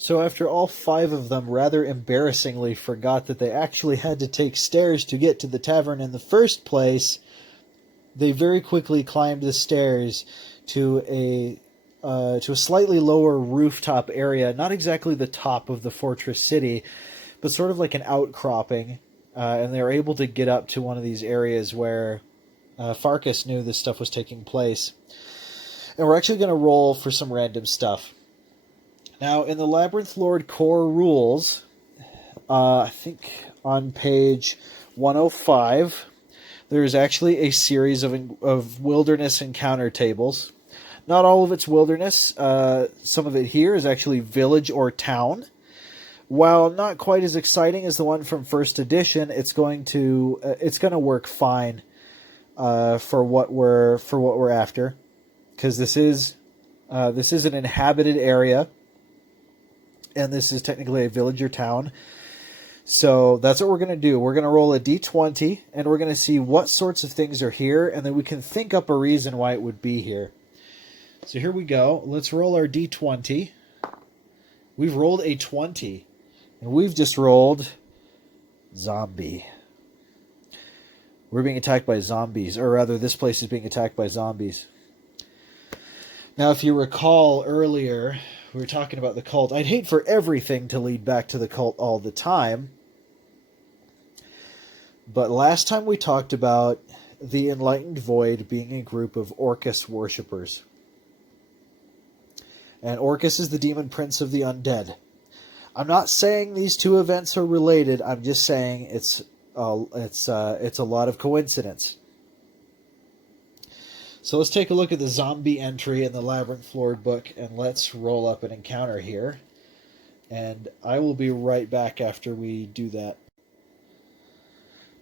So after all 5 of them rather embarrassingly forgot that they actually had to take stairs to get to the tavern in the first place, they very quickly climbed the stairs to a slightly lower rooftop area, not exactly the top of the fortress city, but sort of like an outcropping, and they were able to get up to one of these areas where Farkas knew this stuff was taking place. And we're actually going to roll for some random stuff. Now, in the Labyrinth Lord core rules, I think on page 105, there is actually a series of wilderness encounter tables. Not all of it's wilderness. Some of it here is actually village or town. While not quite as exciting as the one from first edition, it's going to work fine for what we're after, because this is an inhabited area, and this is technically a village or town. So that's what we're going to do. We're going to roll a d20, and we're going to see what sorts of things are here, and then we can think up a reason why it would be here. So here we go. Let's roll our d20. We've rolled a 20, and we've just rolled zombie. We're being attacked by zombies, or rather, this place is being attacked by zombies. Now, if you recall earlier, we were talking about the cult. I'd hate for everything to lead back to the cult all the time. But last time we talked about the Enlightened Void being a group of Orcus worshippers. And Orcus is the demon prince of the undead. I'm not saying these two events are related. I'm just saying it's a lot of coincidence. So let's take a look at the zombie entry in the Labyrinth Lord book, and let's roll up an encounter here. And I will be right back after we do that.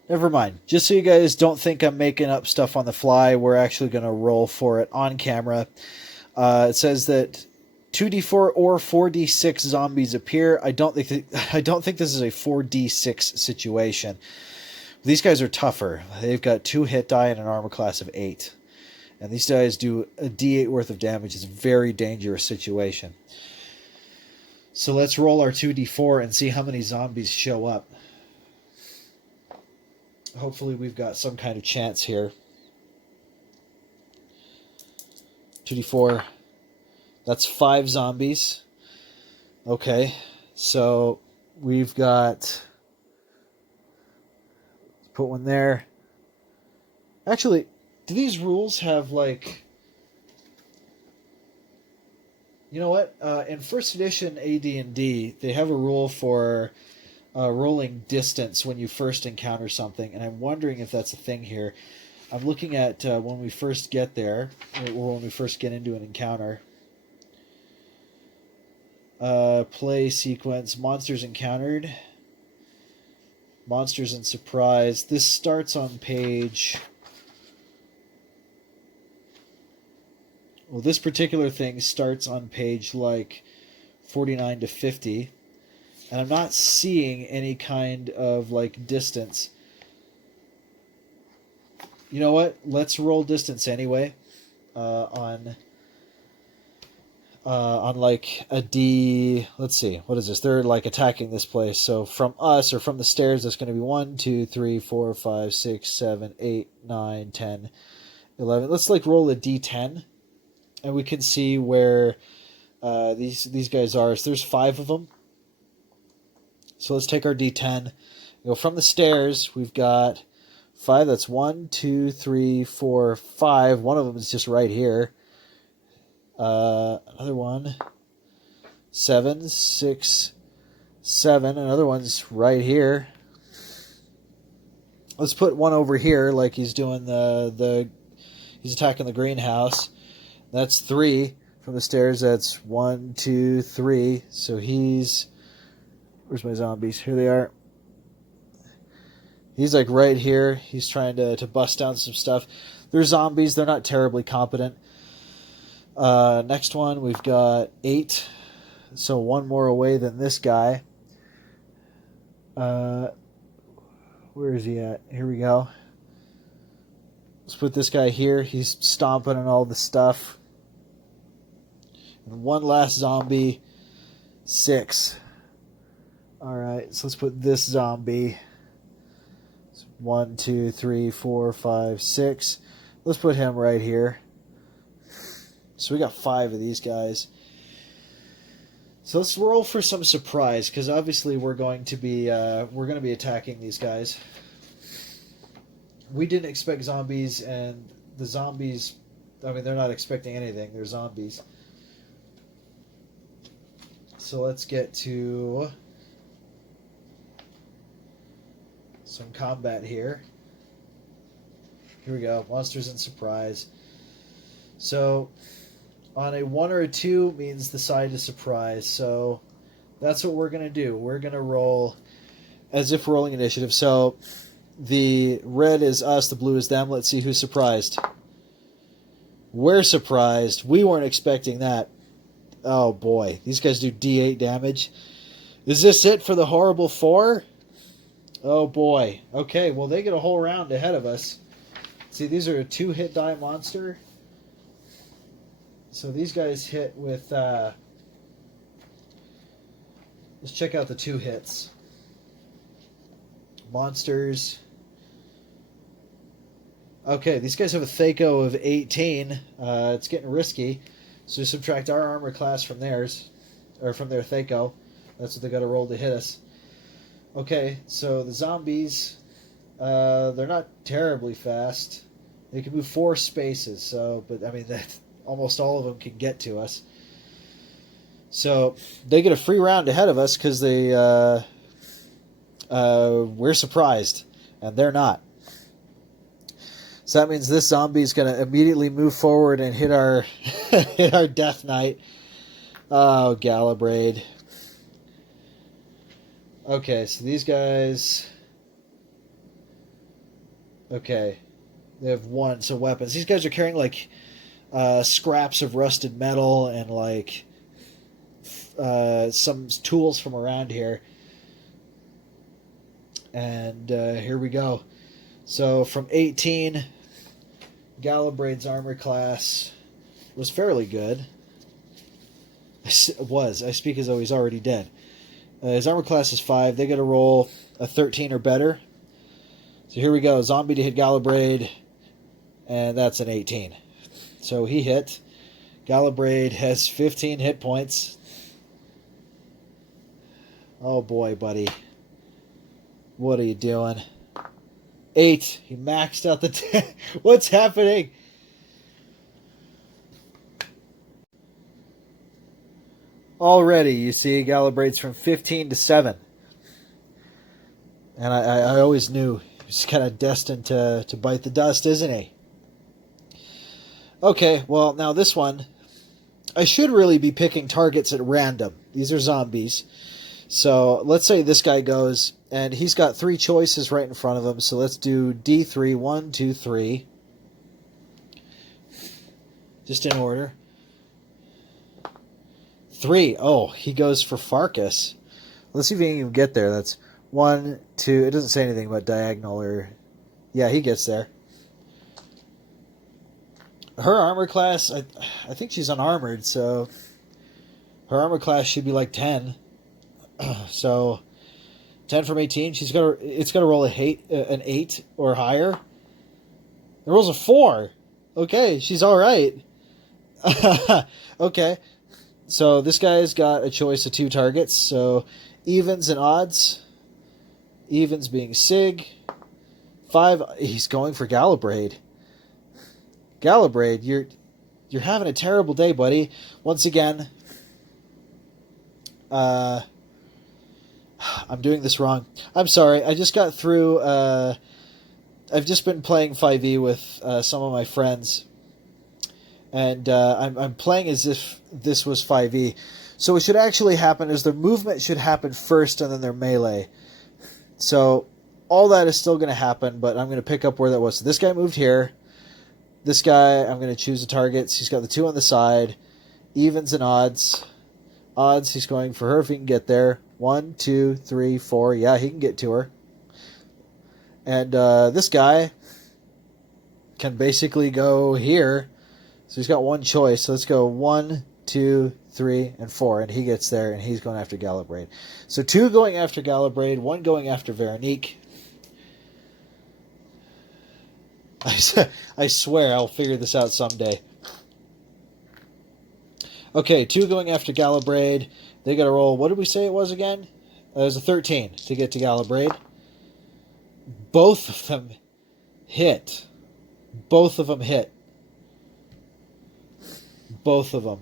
Never mind. Just so you guys don't think I'm making up stuff on the fly, we're actually going to roll for it on camera. It says that 2d4 or 4d6 zombies appear. I don't think this is a 4d6 situation. These guys are tougher. They've got 2 hit die and an armor class of 8. And these guys do a d8 worth of damage. It's a very dangerous situation. So let's roll our 2d4 and see how many zombies show up. Hopefully we've got some kind of chance here. 2d4. That's 5 zombies. Okay, so we've got... Let's put one there. Actually, do these rules have, like... You know what? In first edition AD&D, they have a rule for rolling distance when you first encounter something, and I'm wondering if that's a thing here. I'm looking at when we first get there, or when we first get into an encounter. Play sequence, monsters encountered, monsters and surprise. This starts on page... Well, this particular thing starts on page, like, 49 to 50. And I'm not seeing any kind of, like, distance. You know what? Let's roll distance anyway. On like a D... Let's see. What is this? They're, like, attacking this place. So from us, or from the stairs, that's going to be 1, 2, 3, 4, 5, 6, 7, 8, 9, 10, 11. Let's, like, roll a D10. And we can see where these guys are. So there's 5 of them. So let's take our D10. Go from the stairs. We've got 5. That's 1, 2, 3, 4, 5. One of them is just right here. Another one. 7, 6, 7. Another one's right here. Let's put one over here, like he's doing he's attacking the greenhouse. That's 3 from the stairs. That's 1, 2, 3. So he's... Where's my zombies? Here they are. He's like right here. He's trying to bust down some stuff. They're zombies. They're not terribly competent. Next one, we've got 8. So one more away than this guy. Where is he at? Here we go. Let's put this guy here. He's stomping on all the stuff. And one last zombie 6. Alright, so let's put this zombie. 1, 2, 3, 4, 5, 6. Let's put him right here. So we got 5 of these guys. So let's roll for some surprise, because obviously we're going to be attacking these guys. We didn't expect zombies, and the zombies, I mean, they're not expecting anything. They're zombies. So let's get to some combat here. Here we go. Monsters and surprise. So on a 1 or a 2 means the side is surprise. So that's what we're going to do. We're going to roll as if rolling initiative. So the red is us, the blue is them. Let's see who's surprised. We're surprised. We weren't expecting that. Oh boy. These guys do D8 damage. Is this it for the horrible 4? Oh boy. Okay, well they get a whole round ahead of us. See, these are a 2-hit die monster. So these guys hit with... let's check out the 2 hits. Monsters. Okay, these guys have a Thaco of 18. It's getting risky. So subtract our armor class from theirs. Or from their Thaco. That's what they got to roll to hit us. Okay, so the zombies, they're not terribly fast. They can move 4 spaces, so, but I mean, that almost all of them can get to us. So they get a free round ahead of us because we're surprised, and they're not. So that means this zombie is going to immediately move forward and hit our hit our Death Knight. Oh, Galabrade. Okay, so these guys... Okay. They have 1, so weapons. These guys are carrying, like, scraps of rusted metal and, like, some tools from around here. And here we go. So, from 18, Galabrade's armor class was fairly good. It was. I speak as though he's already dead. His armor class is 5. They got to roll a 13 or better. So here we go. Zombie to hit Galabrade. And that's an 18. So he hit. Galabrade has 15 hit points. Oh boy, buddy. What are you doing? 8. He maxed out the 10. What's happening? Already, you see, Galabrade's from 15 to 7. And I always knew he's kind of destined to bite the dust, isn't he? Okay, well, now this one, I should really be picking targets at random. These are zombies. So let's say this guy goes, and he's got 3 choices right in front of him. So let's do D3, 1, 2, 3. Just in order. 3. Oh, he goes for Farkas. Let's see if he can even get there. That's 1, 2. It doesn't say anything about diagonal or... Yeah, he gets there. Her armor class, I think she's unarmored, so... Her armor class should be like 10. So, 10 from 18. It's got to roll an 8 or higher. It rolls a 4. Okay, she's alright. Okay. So this guy's got a choice of 2 targets. So evens and odds. Evens being Sig. 5. He's going for Galabrade. Galabrade, you're having a terrible day, buddy. Once again, I'm doing this wrong. I'm sorry. I just got through. I've just been playing 5e with some of my friends. And I'm playing as if this was 5e. So what should actually happen is their movement should happen first and then their melee. So all that is still going to happen, but I'm going to pick up where that was. So this guy moved here. This guy, I'm going to choose the targets. He's got the 2 on the side. Evens and odds. Odds, he's going for her if he can get there. 1, 2, 3, 4. Yeah, he can get to her. And this guy can basically go here. So he's got one choice. So let's go 1, 2, 3, and 4, and he gets there, and he's going after Galabraid. So 2 going after Galabraid, 1 going after Veronique. I swear I'll figure this out someday. Okay, 2 going after Galabraid. They got to roll, what did we say it was again? It was a 13 to get to Galabraid. Both of them hit. Both of them hit. Both of them.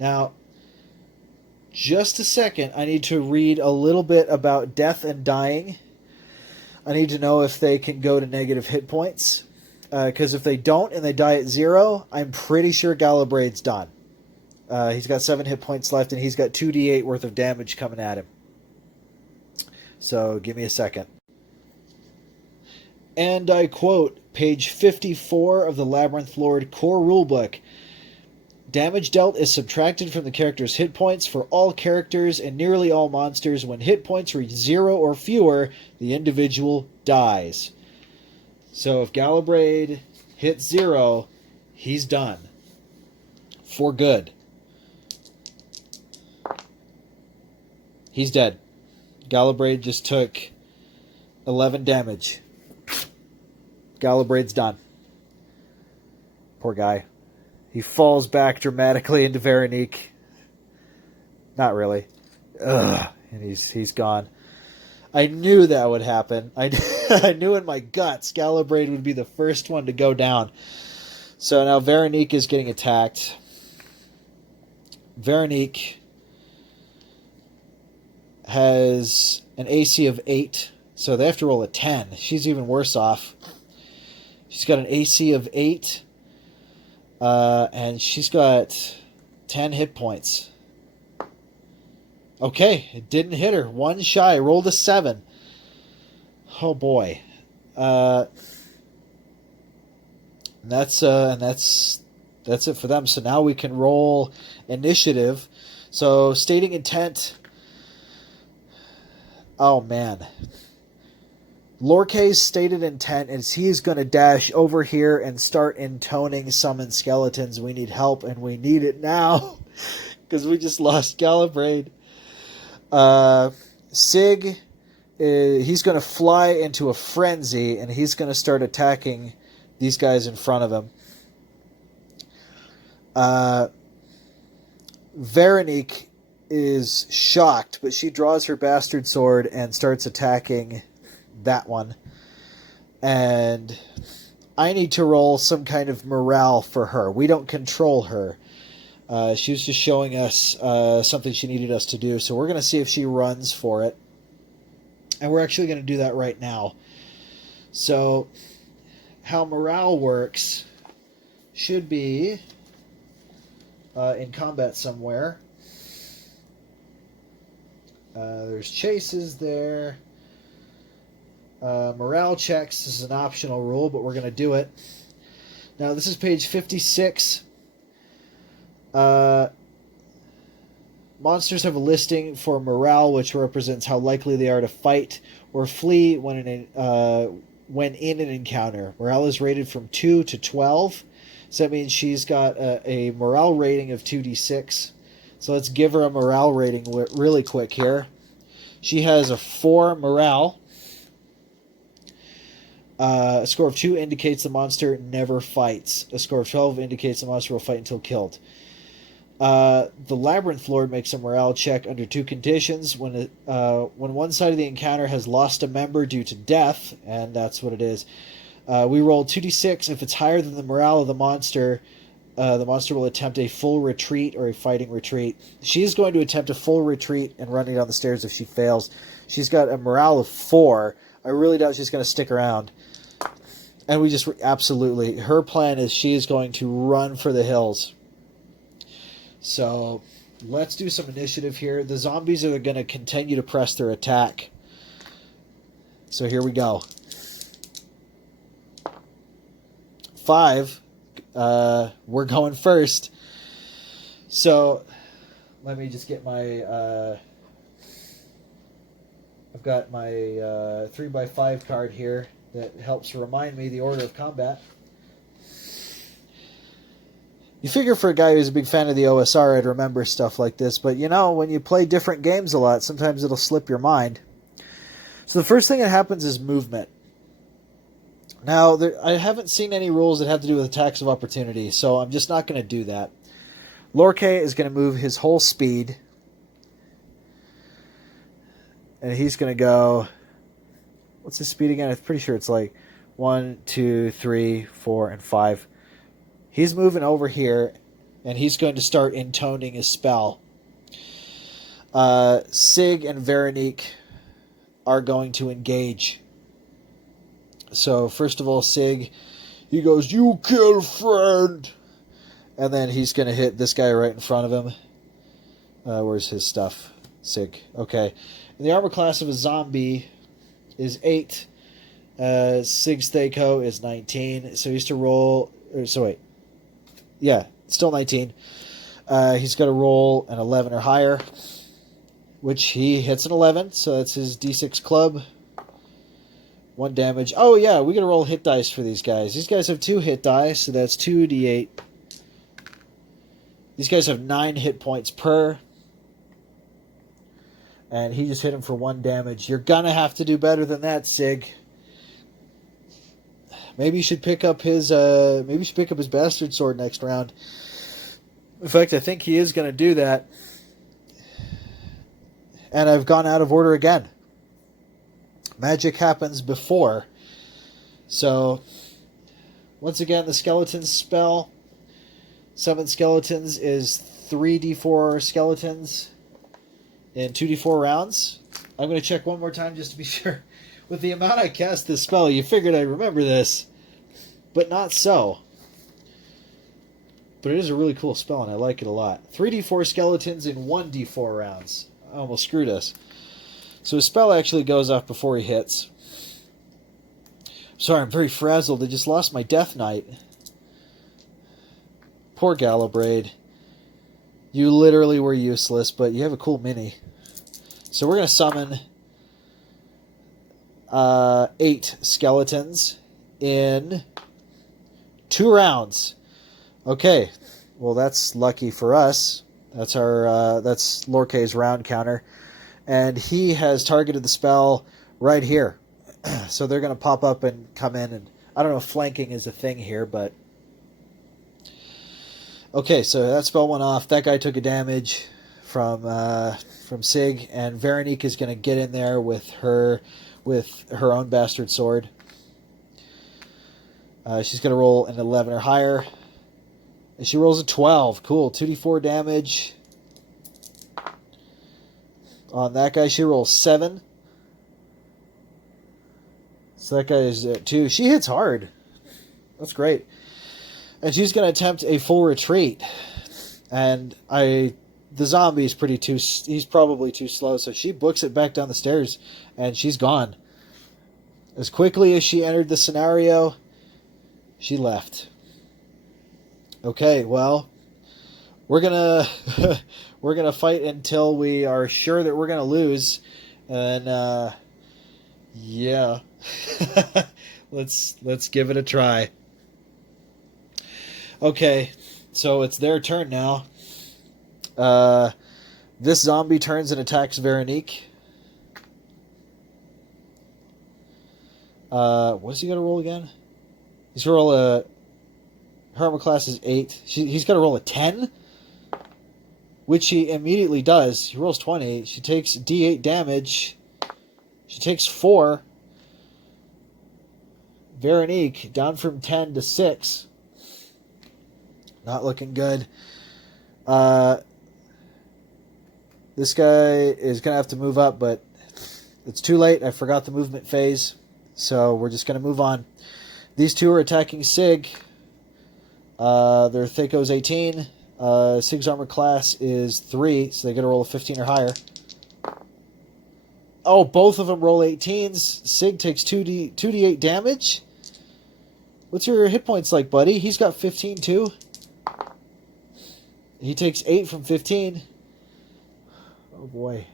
Now, just a second, I need to read a little bit about death and dying. I need to know if they can go to negative hit points. Because if they don't and they die at 0, I'm pretty sure Galabraid's done. He's got 7 hit points left, and he's got 2d8 worth of damage coming at him. So, give me a second. And I quote, page 54 of the Labyrinth Lord core rulebook. Damage dealt is subtracted from the character's hit points for all characters and nearly all monsters. When hit points reach 0 or fewer, the individual dies. So if Galabraid hits 0, he's done. For good. He's dead. Galabraid just took 11 damage. Galabraid's done. Poor guy. He falls back dramatically into Veronique. Not really. Ugh. And he's gone. I knew that would happen. I knew in my guts Galabraid would be the first one to go down. So now Veronique is getting attacked. Veronique has an AC of 8, so they have to roll a 10. She's even worse off. She's got an AC of 8, and she's got 10 hit points. Okay, it didn't hit her. 1 shy. Rolled a 7. Oh boy. That's it for them. So now we can roll initiative. So stating intent. Oh man. Lorca's stated intent is he is going to dash over here and start intoning summon skeletons. We need help, and we need it now because we just lost Galabraid. Sig, he's going to fly into a frenzy, and he's going to start attacking these guys in front of him. Veronique is shocked, but she draws her bastard sword and starts attacking that one. And I need to roll some kind of morale for her. We don't control her. She was just showing us something she needed us to do. So we're going to see if she runs for it. And we're actually going to do that right now. So how morale works should be in combat somewhere. There's chases there. Morale checks is an optional rule, but we're going to do it. Now, this is page 56. Monsters have a listing for morale, which represents how likely they are to fight or flee when in an encounter. Morale is rated from 2 to 12. So that means she's got a morale rating of 2d6. So let's give her a morale rating really quick here. She has a 4 morale. A score of 2 indicates the monster never fights. A score of 12 indicates the monster will fight until killed. The Labyrinth Lord makes a morale check under 2 conditions. When one side of the encounter has lost a member due to death, and that's what it is, we roll 2d6. If it's higher than the morale of the monster will attempt a full retreat or a fighting retreat. She's going to attempt a full retreat and running down the stairs if she fails. She's got a morale of 4. I really doubt she's going to stick around. And we just absolutely... Her plan is she is going to run for the hills. So let's do some initiative here. The zombies are going to continue to press their attack. So here we go. 5. We're going first. So let me just get my... I've got my 3x5 card here that helps remind me the order of combat. You figure for a guy who's a big fan of the OSR, I'd remember stuff like this. But, you know, when you play different games a lot, sometimes it'll slip your mind. So the first thing that happens is movement. Now, I haven't seen any rules that have to do with attacks of opportunity, so I'm just not going to do that. Lorkay is going to move his whole speed. And he's going to go... What's his speed again? I'm pretty sure it's like 1, 2, 3, 4, and 5. He's moving over here, and he's going to start intoning his spell. Sig and Veronique are going to engage. So, first of all, Sig, he goes, "You kill friend!" And then he's going to hit this guy right in front of him. Where's his stuff? Sig. Okay. And the armor class of a zombie is 8. Sig's Thaco is 19. So he has to roll... Yeah, still 19. He's got to roll an 11 or higher, which he hits an 11. So that's his D6 club. 1 damage. Oh, yeah, we got to roll hit dice for these guys. These guys have 2 hit dice, so that's 2d8. These guys have 9 hit points per. And he just hit him for 1 damage. You're going to have to do better than that, Sig. Maybe you should pick up his bastard sword next round. In fact, I think he is going to do that. And I've gone out of order again. Magic happens before. So, once again, the skeleton spell. 7 skeletons is 3d4 skeletons in 2d4 rounds. I'm going to check one more time just to be sure. With the amount I cast this spell, you figured I'd remember this. But not so. But it is a really cool spell, and I like it a lot. 3d4 skeletons in 1d4 rounds. I almost screwed us. So his spell actually goes off before he hits. Sorry, I'm very frazzled. I just lost my Death Knight. Poor Galabraid. You literally were useless, but you have a cool mini. So we're going to summon 8 skeletons in 2 rounds. Okay, well that's lucky for us. That's that's Lorkay's round counter. And he has targeted the spell right here. So they're going to pop up and come in. And I don't know if flanking is a thing here, but... Okay, so that spell went off. That guy took a damage from Sig. And Veronique is going to get in there with her own bastard sword. She's going to roll an 11 or higher. And she rolls a 12. Cool. 2d4 damage. On that guy, she rolls 7. So that guy is 2. She hits hard. That's great. And she's going to attempt a full retreat. And the zombie is he's probably too slow. So she books it back down the stairs. And she's gone. As quickly as she entered the scenario, she left. Okay, well, we're gonna fight until we are sure that we're gonna lose, and yeah, let's give it a try. Okay, so it's their turn now. This zombie turns and attacks Veronique. What's he gonna roll again? He's gonna roll her armor class is 8. He's got to roll a 10, which he immediately does. He rolls 20. She takes d8 damage. She takes 4. Veronique down from 10 to 6. Not looking good. This guy is going to have to move up, but it's too late. I forgot the movement phase, so we're just going to move on. These two are attacking Sig. Their Thaco's 18. Sig's armor class is 3, so they get to roll a 15 or higher. Oh, both of them roll 18s. Sig takes 2d8 damage. What's your hit points like, buddy? He's got 15 too. He takes 8 from 15. Oh boy.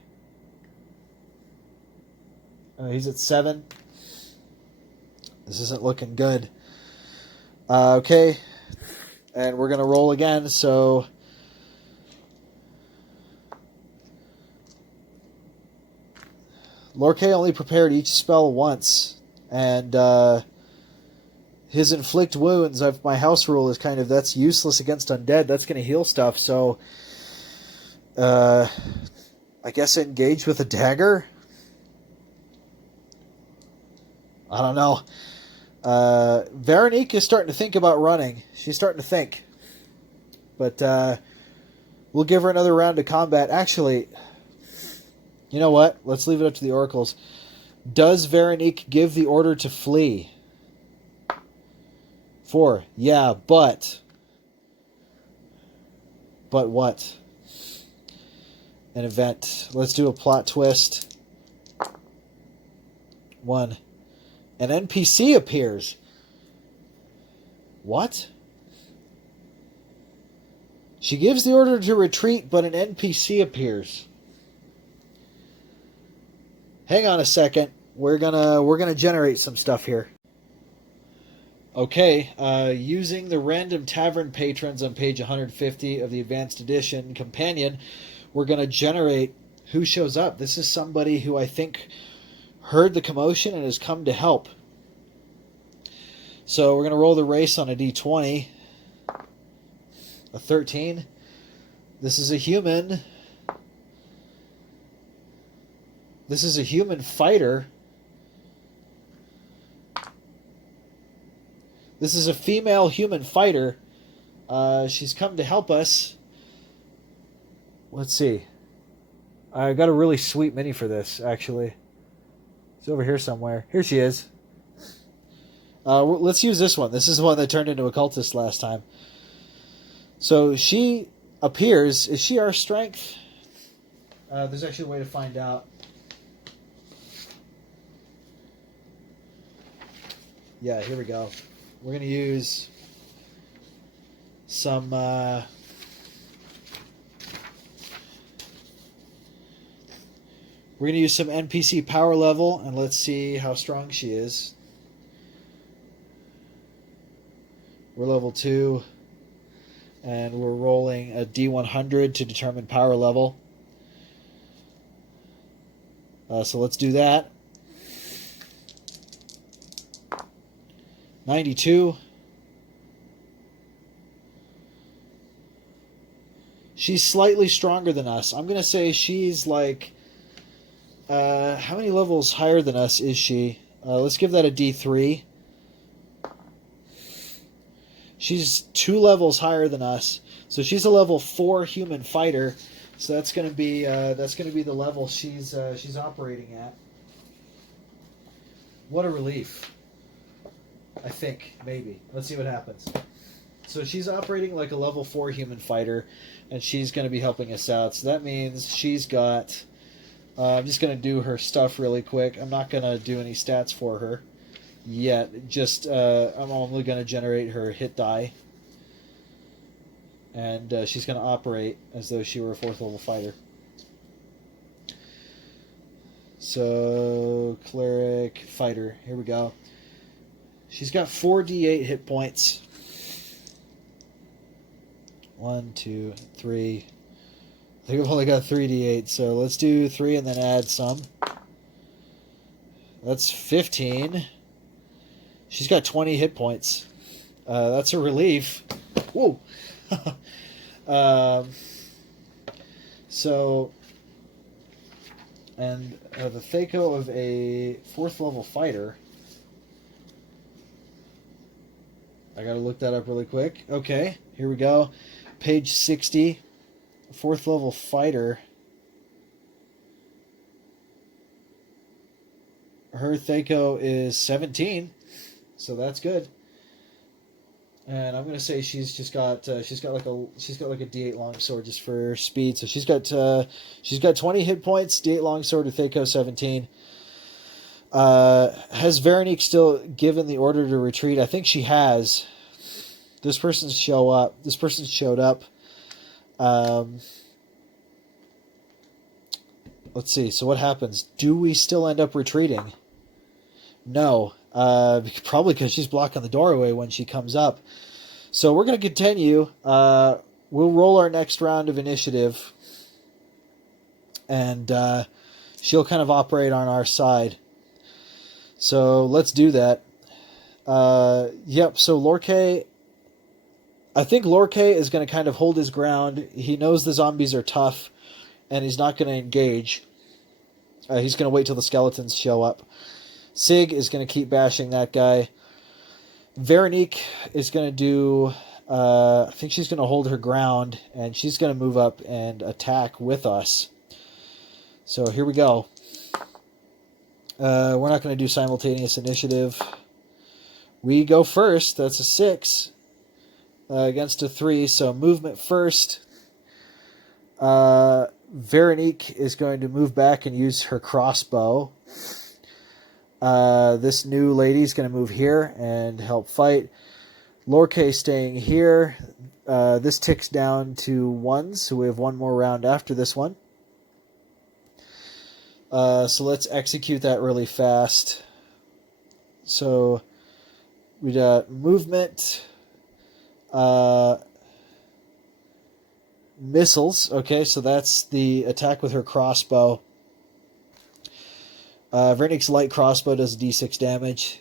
He's at 7. This isn't looking good. Okay. And we're going to roll again, so... Lorkay only prepared each spell once, and his inflict wounds of my house rule is kind of, that's useless against undead. That's going to heal stuff, so I guess engage with a dagger? I don't know. Veronique is starting to think about running. She's starting to think. But we'll give her another round of combat. Actually, you know what? Let's leave it up to the oracles. Does Veronique give the order to flee? 4. Yeah, but... But what? An event. Let's do a plot twist. 1. An NPC appears. What? She gives the order to retreat, but an NPC appears. Hang on a second. We're gonna generate some stuff here. Okay, using the random tavern patrons on page 150 of the Advanced Edition companion, we're gonna generate who shows up. This is somebody who I think heard the commotion and has come to help. So we're gonna roll the race on a d20. A 13. This is a human. This is a human fighter. This is a female human fighter. She's come to help us. Let's see. I got a really sweet mini for this, actually. It's over here somewhere. Here she is. Let's use this one. This is the one that turned into a cultist last time. So she appears. Is she our strength? There's actually a way to find out. Yeah, here we go. We're going to use some... we're going to use some NPC power level, and let's see how strong she is. We're level 2, and we're rolling a D100 to determine power level. So let's do that. 92. She's slightly stronger than us. I'm going to say she's like... how many levels higher than us is she? Let's give that a D3. She's 2 levels higher than us. So she's a level 4 human fighter. So that's going to be the level she's operating at. What a relief. I think, maybe. Let's see what happens. So she's operating like a level 4 human fighter, and she's going to be helping us out. So that means she's got... I'm just going to do her stuff really quick. I'm not going to do any stats for her yet. Just, I'm only going to generate her hit die. And she's going to operate as though she were a 4th level fighter. So, cleric, fighter. Here we go. She's got 4d8 hit points. 1, 2, 3. I think I've only got 3d8, so let's do 3 and then add some. That's 15. She's got 20 hit points. That's a relief. Whoa! So, and the Thaco of a 4th level fighter. I gotta look that up really quick. Okay, here we go. Page 60. 4th level fighter. Her Thaco is 17, so that's good. And I'm gonna say she's got like a D8 longsword just for speed. So she's got 20 hit points. D8 longsword with Thaco 17. Has Veronique still given the order to retreat? I think she has. This person's showed up. Let's see. So what happens? Do we still end up retreating? No. Probably because she's blocking the doorway when she comes up. So we're going to continue. We'll roll our next round of initiative, and she'll kind of operate on our side. So let's do that. Yep, so Lorkay, I think Lorkay is going to kind of hold his ground. He knows the zombies are tough, and he's not going to engage. He's going to wait till the skeletons show up. Sig is going to keep bashing that guy. Veronique is going to do... I think she's going to hold her ground, and she's going to move up and attack with us. So here we go. We're not going to do simultaneous initiative. We go first. That's a 6 against a 3. So movement first. Veronique is going to move back and use her crossbow. This new lady is going to move here and help fight. Lorkay staying here. This ticks down to 1, so we have one more round after this one. So let's execute that really fast. So we got movement, missiles. Okay, so that's the attack with her crossbow. Veronique's light crossbow does d6 damage.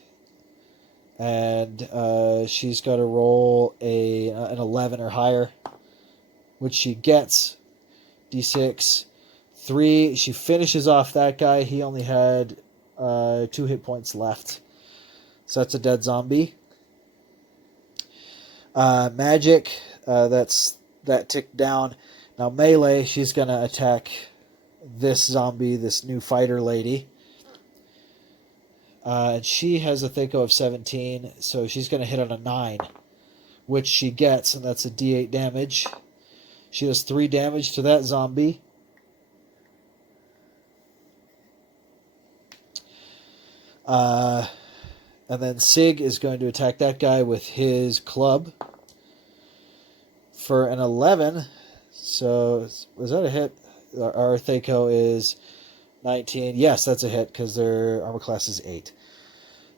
And she's got to roll an 11 or higher, which she gets. D6. 3. She finishes off that guy. He only had 2 hit points left. So that's a dead zombie. Magic. That ticked down. Now melee, she's going to attack this zombie, this new fighter lady. And she has a Thaco of 17, so she's going to hit on a 9, which she gets, and that's a d8 damage. She does 3 damage to that zombie. And then Sig is going to attack that guy with his club for an 11. So, was that a hit? Our Thaco is 19. Yes, that's a hit because their armor class is 8.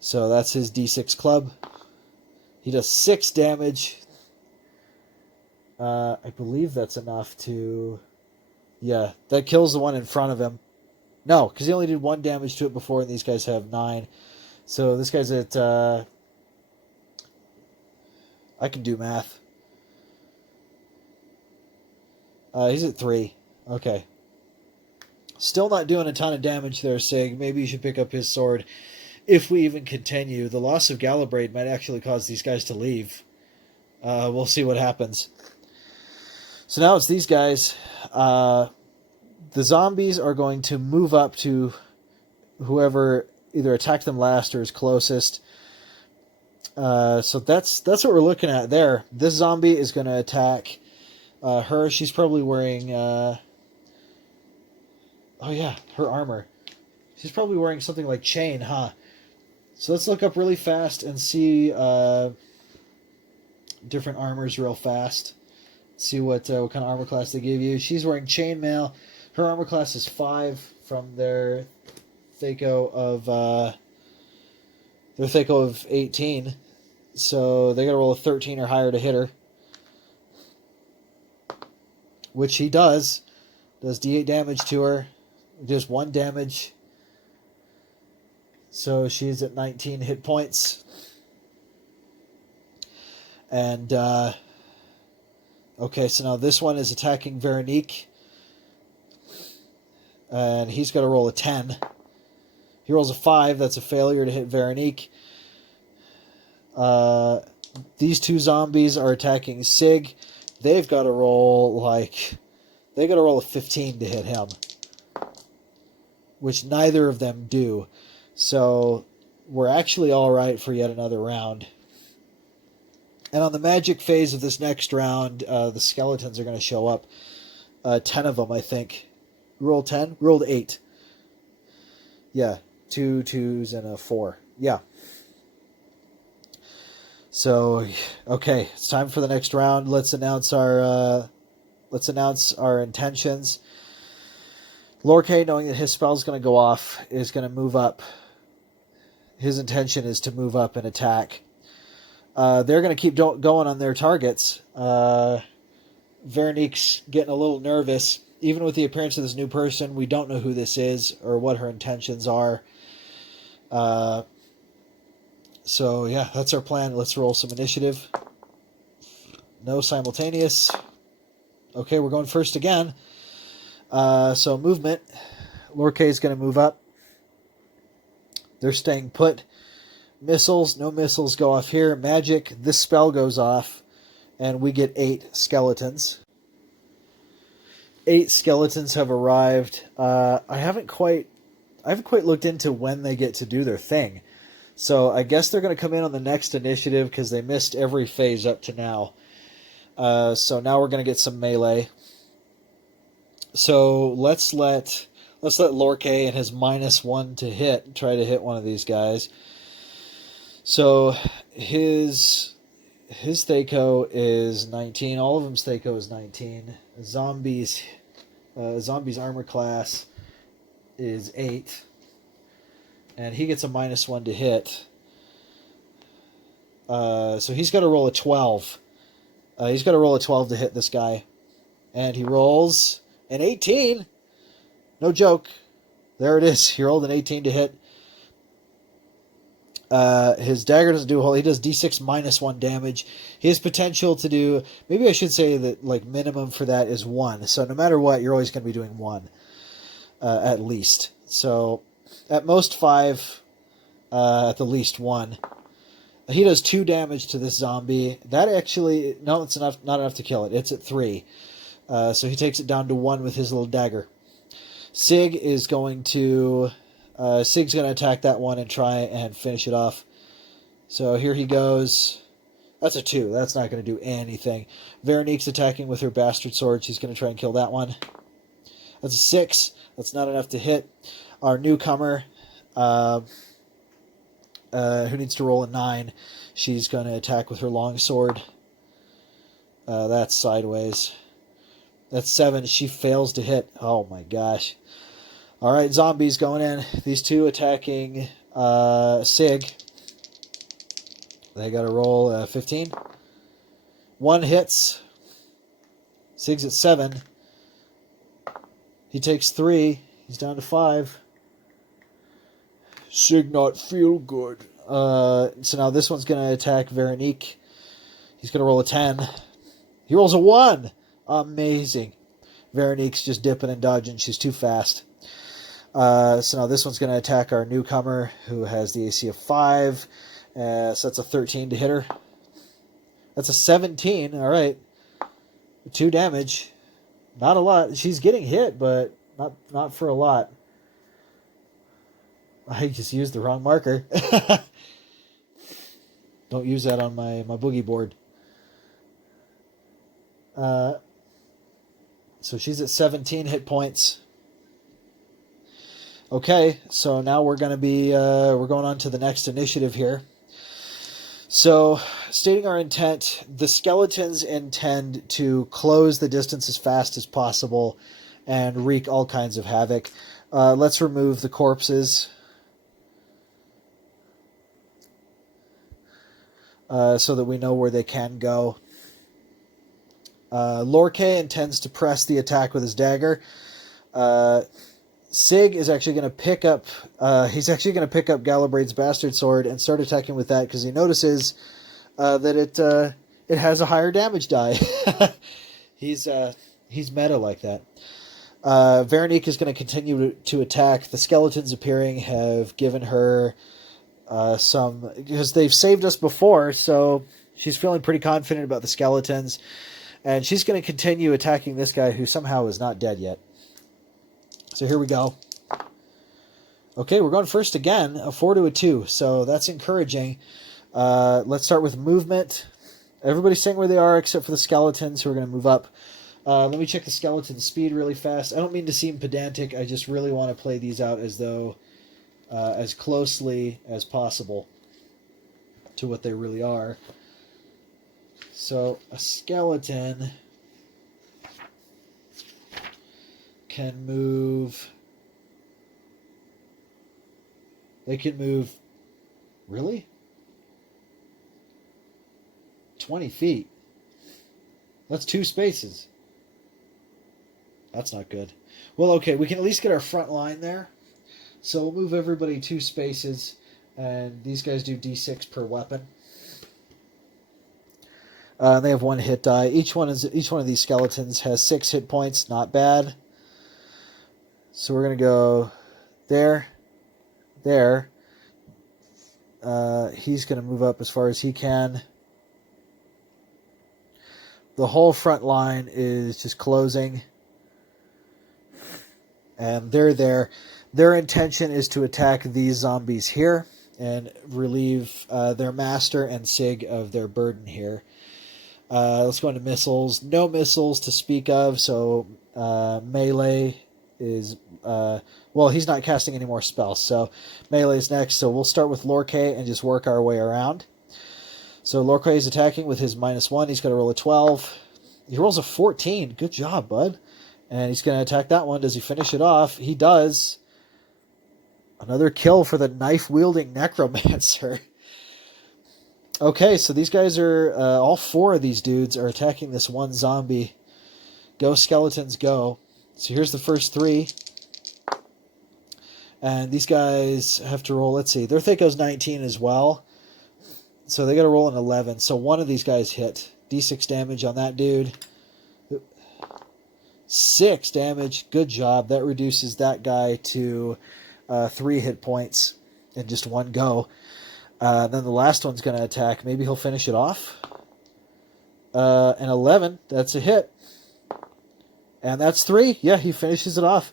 So that's his d6 club. He does 6 damage. I believe that's enough to... Yeah, that kills the one in front of him. No, because he only did 1 damage to it before, and these guys have 9. So this guy's at... I can do math. He's at 3. Okay. Still not doing a ton of damage there, Sig. Maybe you should pick up his sword if we even continue. The loss of Galabrade might actually cause these guys to leave. We'll see what happens. So now it's these guys. The zombies are going to move up to whoever either attacked them last or is closest. So that's what we're looking at there. This zombie is going to attack her. She's probably wearing... Oh yeah, her armor. She's probably wearing something like chain, huh? So let's look up really fast and see different armors real fast. See what kind of armor class they give you. She's wearing chainmail. Her armor class is 5 from their Thaco of 18. So they got to roll a 13 or higher to hit her, which he does. Does d8 damage to her. Does 1 damage. So she's at 19 hit points. And, okay, so now this one is attacking Veronique. And he's got to roll a 10. He rolls a 5. That's a failure to hit Veronique. These 2 zombies are attacking Sig. They've got to roll, they got to roll a 15 to hit him, which neither of them do. So we're actually all right for yet another round. And on the magic phase of this next round, the skeletons are going to show up. 10 of them, I think. You rolled 10? We rolled 8. Yeah, 2 2s and a 4. Yeah. So, okay, it's time for the next round. Let's announce our intentions. Lorkay, knowing that his spell's going to go off, is going to move up. His intention is to move up and attack. They're going to keep going on their targets. Veronique's getting a little nervous. Even with the appearance of this new person, we don't know who this is or what her intentions are. So, yeah, that's our plan. Let's roll some initiative. No simultaneous. Okay, we're going first again. So, movement. Lorcae is going to move up. They're staying put. Missiles. No missiles go off here. Magic. This spell goes off. And we get 8 skeletons. 8 skeletons have arrived. I haven't quite looked into when they get to do their thing. So I guess they're going to come in on the next initiative because they missed every phase up to now. So now we're going to get some melee. So let's let Lorcae and his -1 to hit try to hit one of these guys. So his Thaco is 19. All of them's Thaco is 19. Zombie's armor class is 8. And he gets a -1 to hit. So he's got to roll a 12. He's got to roll a 12 to hit this guy. And he rolls an 18. No joke. There it is. He rolled an 18 to hit. His dagger doesn't do a whole. He does d6 -1 damage. He has potential to do. Maybe I should say that like minimum for that is 1. So no matter what, you're always going to be doing 1 at least. So at most 5, at the least 1. He does 2 damage to this zombie. That actually it's enough. Not enough to kill it. It's at 3. So he takes it down to 1 with his little dagger. Sig is going to. Sig's going to attack that one and try and finish it off. So here he goes. That's a 2. That's not going to do anything. Veronique's attacking with her bastard sword. She's going to try and kill that one. That's a 6. That's not enough to hit. Our newcomer, who needs to roll a 9, she's going to attack with her long sword. That's sideways. That's 7. She fails to hit. Oh my gosh. All right, zombies going in. These 2 attacking Sig. They got to roll 15. 1 hits. Sig's at 7. He takes 3. He's down to 5. Sig not feel good. So now this one's going to attack Veronique. He's going to roll a 10. He rolls a 1. Amazing. Veronique's just dipping and dodging. She's too fast. So now this one's going to attack our newcomer, who has the AC of 5. So that's a 13 to hit her. That's a 17. All right. 2 damage. Not a lot. She's getting hit, but not for a lot. I just used the wrong marker. Don't use that on my boogie board. So she's at 17 hit points. Okay, so now we're going to be we're going on to the next initiative here. So, stating our intent, the skeletons intend to close the distance as fast as possible and wreak all kinds of havoc. Let's remove the corpses. So that we know where they can go. Lorcae intends to press the attack with his dagger. Sig is actually going to pick up. He's actually going to pick up Galabraid's bastard sword and start attacking with that because he notices that it has a higher damage die. He's meta like that. Veronique is going to continue to attack. The skeletons appearing have given her some because they've saved us before, so she's feeling pretty confident about the skeletons, and she's going to continue attacking this guy who somehow is not dead yet. So here we go. Okay, we're going first again, a 4 to a 2, so that's encouraging. Let's start with movement. Everybody's staying where they are except for the skeletons who are going to move up. Let me check the skeleton speed really fast. I don't mean to seem pedantic, I just really want to play these out as though as closely as possible to what they really are. So a skeleton can move. They can move. Really? 20 feet. That's 2 spaces. That's not good. Well, okay, we can at least get our front line there. So we'll move everybody 2 spaces, and these guys do d6 per weapon. They have 1 hit die. Each one of these skeletons has 6 hit points. Not bad. So we're gonna go there, there. He's gonna move up as far as he can. The whole front line is just closing, and they're there. Their intention is to attack these zombies here and relieve their master and Sig of their burden here. Let's go into missiles. No missiles to speak of, so melee is... well, he's not casting any more spells, so melee is next. So we'll start with Lorkay and just work our way around. So Lorkay is attacking with his -1. He's got to roll a 12. He rolls a 14. Good job, bud. And he's going to attack that one. Does he finish it off? He does. Another kill for the knife-wielding necromancer. Okay, so these guys are... all 4 of these dudes are attacking this one zombie. Go, skeletons, go. So here's the first 3. And these guys have to roll... Let's see. Their Thaco's 19 as well. So they got to roll an 11. So one of these guys hit. D6 damage on that dude. 6 damage. Good job. That reduces that guy to 3 hit points in just one go. Then the last one's going to attack. Maybe he'll finish it off. An 11. That's a hit. And that's 3. Yeah, he finishes it off.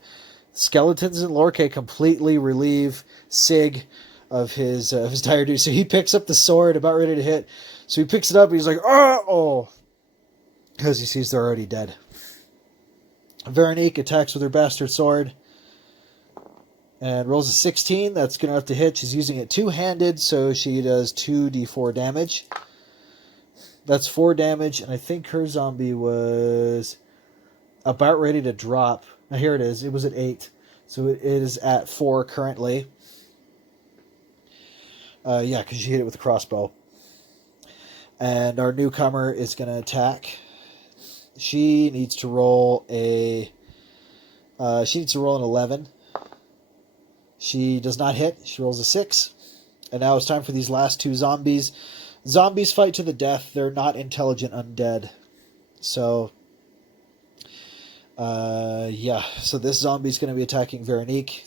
Skeletons and Lorkay completely relieve Sig of his dire duty. So he picks up the sword, about ready to hit. So he picks it up, and he's like, oh! Because he sees they're already dead. Veronique attacks with her bastard sword. And rolls a 16. That's going to have to hit. She's using it two-handed, so she does 2d4 damage. That's 4 damage, and I think her zombie was about ready to drop. Now here it is. It was at 8. So it is at 4 currently. Yeah, because she hit it with a crossbow. And our newcomer is going to attack. She needs to roll a... she needs to roll an 11. She does not hit. She rolls a 6. And now it's time for these last 2 zombies. Zombies fight to the death. They're not intelligent undead. So... yeah, so this zombie's going to be attacking Veronique.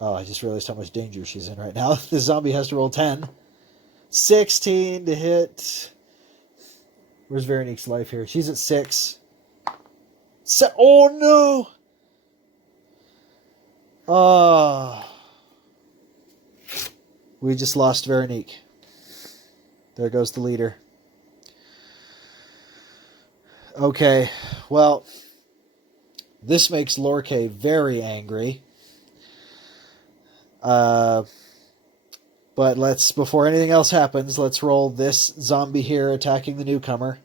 Oh, I just realized how much danger she's in right now. This zombie has to roll 10. 16 to hit. Where's Veronique's life here? She's at 6. Oh, no! Oh. We just lost Veronique. There goes the leader. Okay, well... This makes Lorkay very angry. But before anything else happens, let's roll this zombie here attacking the newcomer.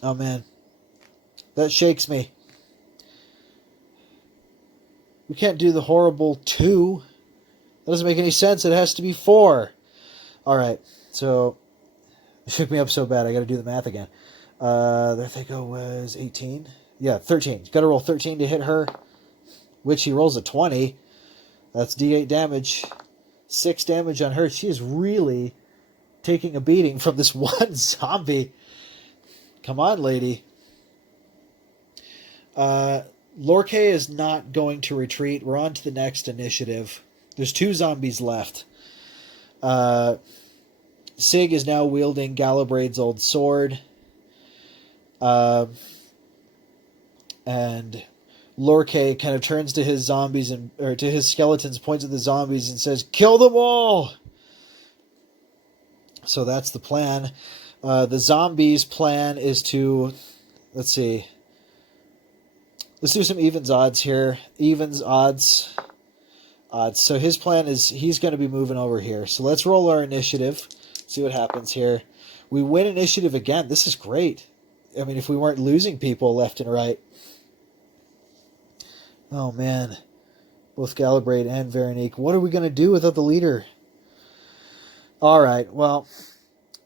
Oh man. That shakes me. We can't do the horrible 2. That doesn't make any sense. It has to be 4. Alright, so... It shook me up so bad I gotta do the math again. Their Thaco was 18. Yeah, 13. You gotta roll 13 to hit her, which he rolls a 20. That's D8 damage. 6 damage on her. She is really taking a beating from this one zombie. Come on, lady. Lorkay is not going to retreat. We're on to the next initiative. There's 2 zombies left. Sig is now wielding Galabraid's old sword. And Lorkay kind of turns to his zombies or to his skeletons, points at the zombies and says, "Kill them all!" So that's the plan. The zombies' plan is to, let's see. Let's do some evens odds here. Evens odds. So his plan is he's going to be moving over here. So let's roll our initiative. See what happens here. We win initiative again. This is great. I mean, if we weren't losing people left and right. Oh, man. Both Galabraid and Veronique. What are we going to do without the leader? All right, well,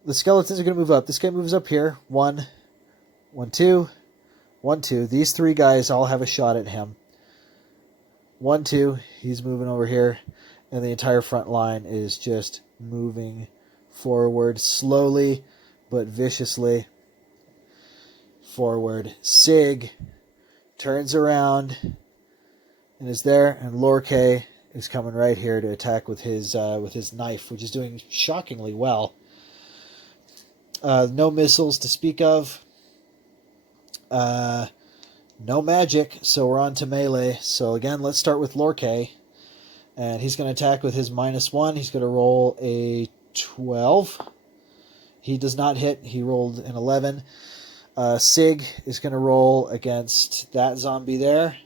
the skeletons are going to move up. This guy moves up here. 1, 1, 2, 1, 2. These three guys all have a shot at him. 1, 2. He's moving over here. And the entire front line is just moving forward slowly but viciously. Forward. Sig turns around and is there. And Lorkay is coming right here to attack with his knife, which is doing shockingly well. No missiles to speak of. No magic, so we're on to melee. So again, let's start with Lorkay. And he's going to attack with his -1. He's going to roll a 12. He does not hit. He rolled an 11. Sig is going to roll against that zombie there.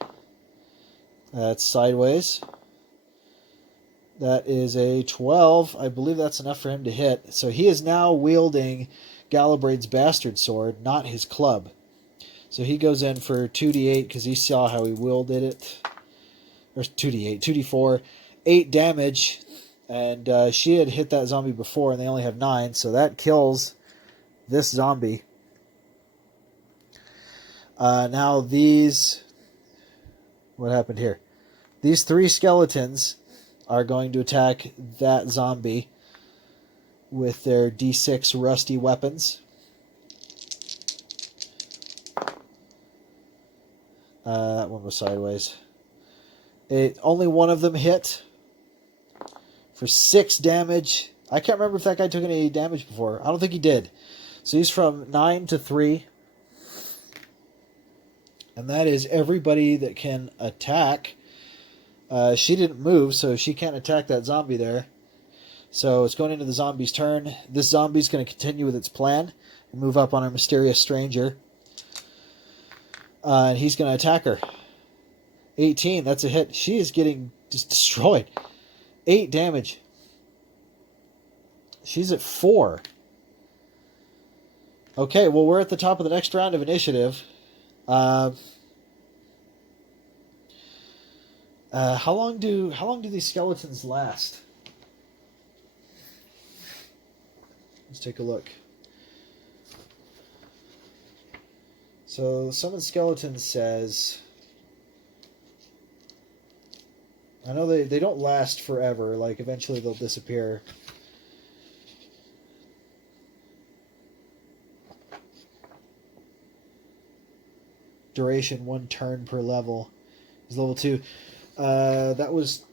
That's sideways. That is a 12. I believe that's enough for him to hit. So he is now wielding Galabraid's Bastard Sword, not his club. So he goes in for 2d8 because he saw how he wielded it. Or 2d8, 2d4, 8 damage. And she had hit that zombie before and they only have 9. So that kills this zombie. Now these... What happened here? These 3 skeletons are going to attack that zombie with their D6 rusty weapons. That one was sideways. Only one of them hit for 6 damage. I can't remember if that guy took any damage before. I don't think he did. So he's from 9 to 3. And that is everybody that can attack. She didn't move, so she can't attack that zombie there. So it's going into the zombie's turn. This zombie's going to continue with its plan and move up on our mysterious stranger. And he's going to attack her. 18, that's a hit. She is getting just destroyed. 8 damage. She's at 4. Okay, well, we're at the top of the next round of initiative. How long do these skeletons last? Let's take a look. So Summon Skeleton says, I know they don't last forever, like eventually they'll disappear. Duration 1 turn per level is level 2. That was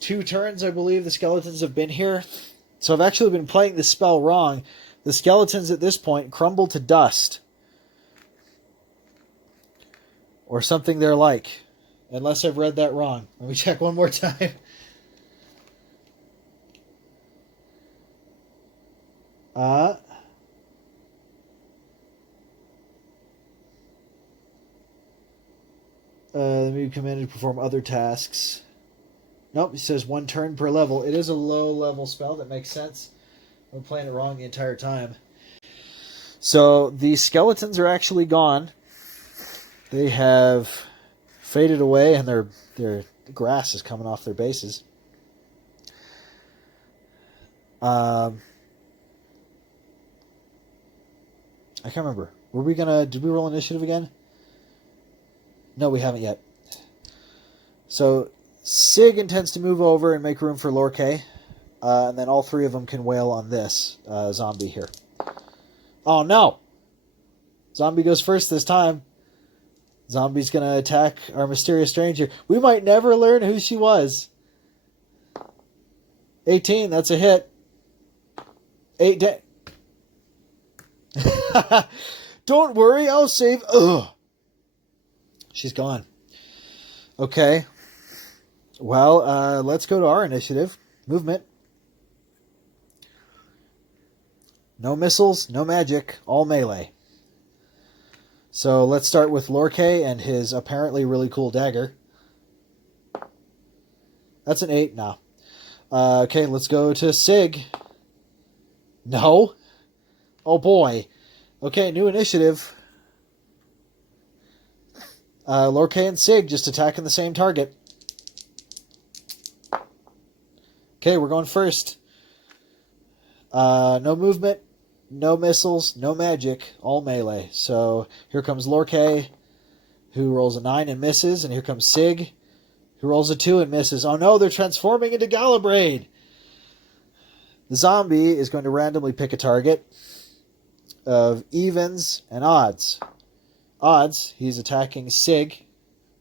2 turns, I believe, the skeletons have been here. So I've actually been playing this spell wrong. The skeletons at this point crumble to dust. Or something they're like. Unless I've read that wrong. Let me check one more time. Let me commanded to perform other tasks. Nope, it says 1 turn per level. It is a low-level spell. That makes sense. I'm playing it wrong the entire time. So the skeletons are actually gone. They have faded away, and their grass is coming off their bases. I can't remember. Did we roll initiative again? No, we haven't yet. So Sig intends to move over and make room for Lorkay. And then all 3 of them can wail on this zombie here. Oh no! Zombie goes first this time. Zombie's going to attack our mysterious stranger. We might never learn who she was. 18, that's a hit. 8 Don't worry, I'll save... Ugh. She's gone. Okay. Well, let's go to our initiative. Movement. No missiles, no magic, all melee. So let's start with Lorkay and his apparently really cool dagger. That's an 8. No. Okay, let's go to Sig. No. Oh boy. Okay, new initiative. Lorkay and Sig just attacking the same target. Okay, we're going first. No movement, no missiles, no magic, all melee. So here comes Lorkay, who rolls a 9 and misses, and here comes Sig, who rolls a 2 and misses. Oh no, they're transforming into Galabraid! The zombie is going to randomly pick a target of evens and odds. Odds, he's attacking Sig,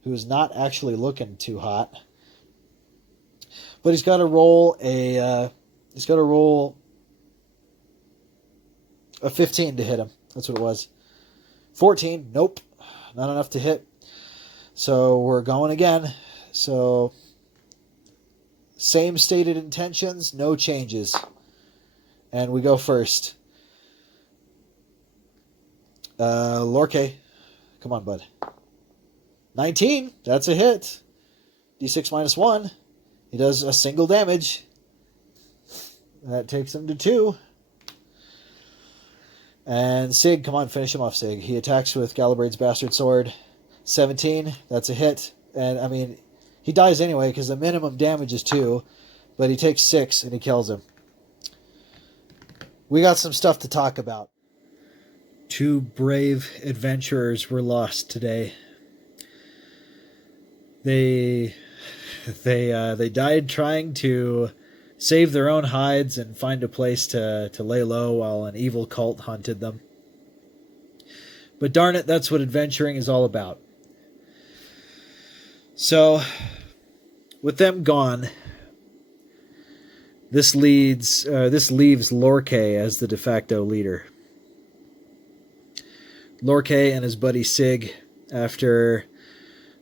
who is not actually looking too hot. But he's got to roll a 15 to hit him. That's what it was. 14, nope. Not enough to hit. So we're going again. So same stated intentions, no changes. And we go first. Lorkay. Come on, bud. 19. That's a hit. D6 minus 1. He does a single damage. That takes him to 2. And Sig, come on, finish him off, Sig. He attacks with Galabraid's Bastard Sword. 17. That's a hit. And, I mean, he dies anyway because the minimum damage is 2. But he takes 6 and he kills him. We got some stuff to talk about. 2 brave adventurers were lost today. They died trying to save their own hides and find a place to lay low while an evil cult hunted them. But darn it, that's what adventuring is all about. So, with them gone, this leaves Lorkay as the de facto leader. Lorkay and his buddy Sig, after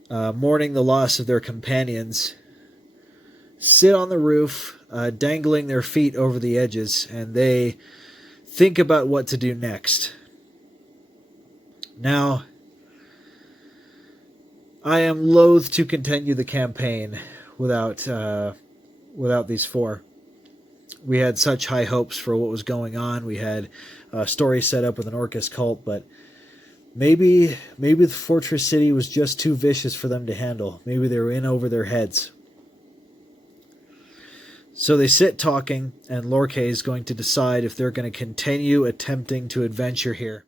mourning the loss of their companions, sit on the roof, dangling their feet over the edges, and they think about what to do next. Now, I am loath to continue the campaign without these 4. We had such high hopes for what was going on. We had a story set up with an Orcus cult, but maybe the fortress city was just too vicious for them to handle. Maybe they were in over their heads. So they sit talking, and Lorkay is going to decide if they're going to continue attempting to adventure here.